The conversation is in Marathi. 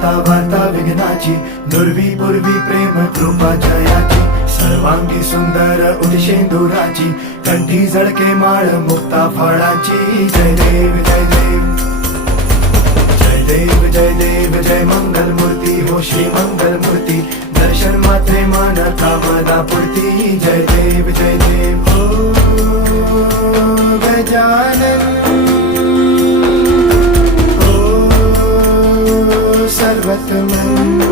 दाता वार्ता विघ्नाची, नुरवी पूर्वी प्रेम कृपा जयाची, सर्वांगी सुंदर उदिशेंदुराची, कंठी झळके माळ मुक्ता फळाची. जय देव जय देव जय देव जय देव जय मंगल मूर्ती हो श्री मंगल मूर्ती, दर्शन मात्रे मान कामना पूर्ती. जय देव जय देव ओ गजानन ओ सर्वतमन